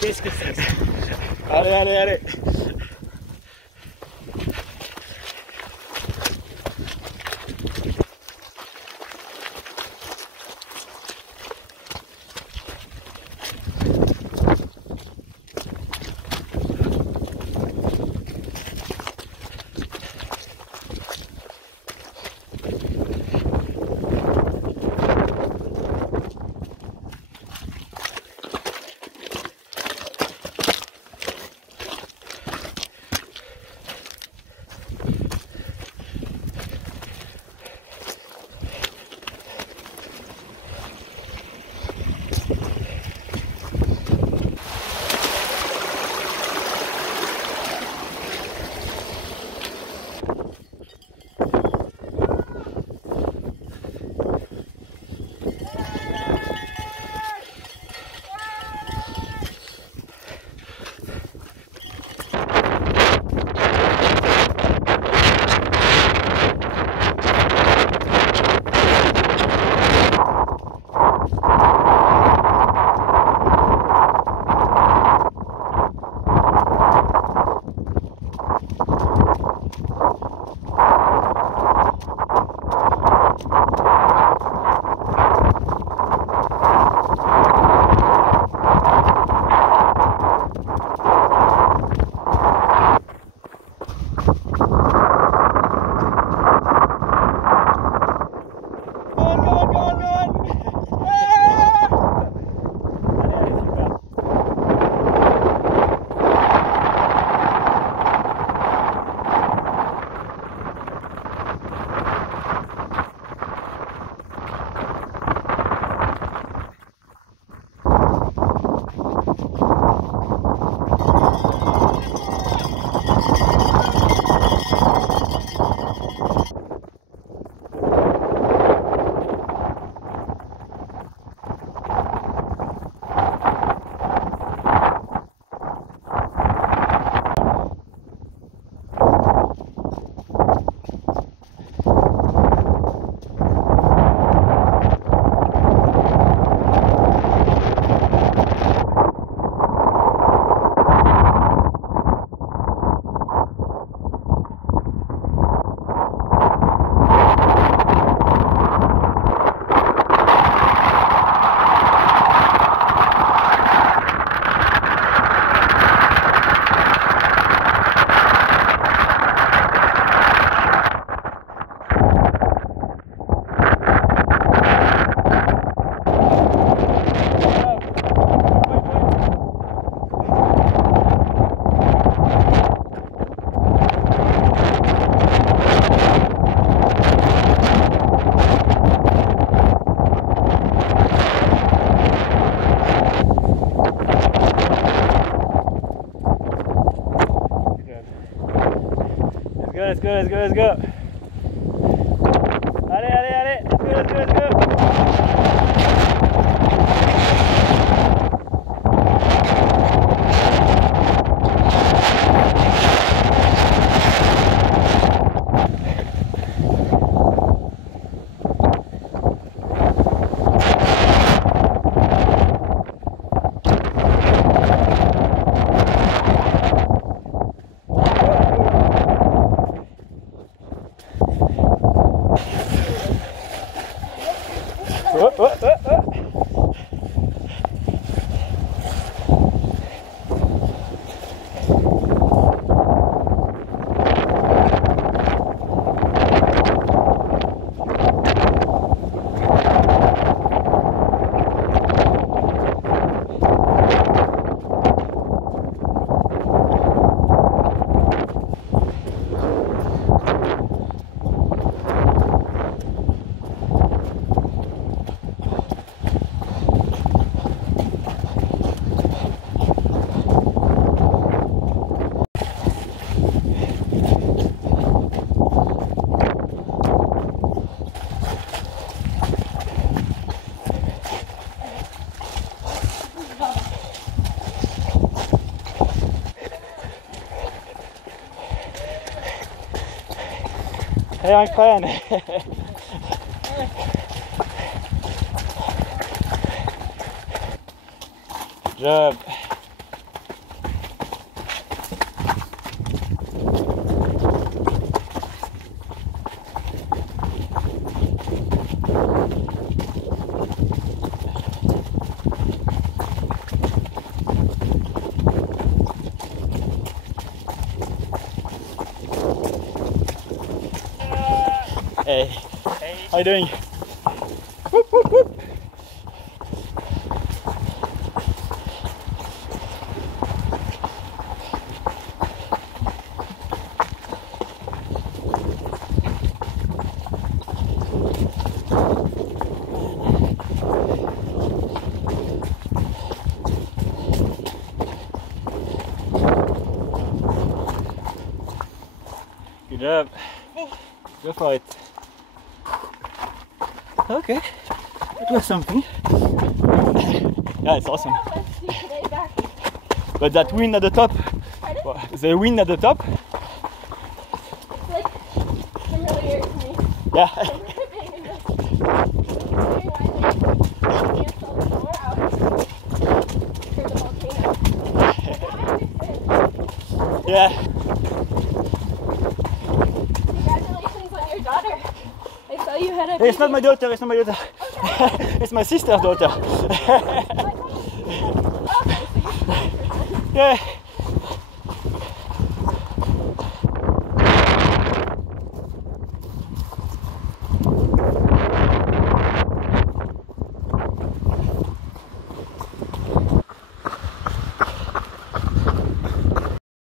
Qu'est-ce que c'est? Allez, allez, allez. Let's go, let's go, let's go. Allez, allez, allez. Let's go, let's go, let's go. Oh, oh, oh, oh. Hey, I'm playing. job. Hey, how you doing? Whoop, whoop, whoop. Good job. Go for it. Okay, that was something. Yeah, it's awesome. But that wind at the top, the wind at the top. It's like familiar to me. Yeah. Yeah. Congratulations on your daughter. I saw you had a Hey, it's not my daughter, it's not my daughter. Okay. It's my sister's daughter. Okay, so you're Yeah.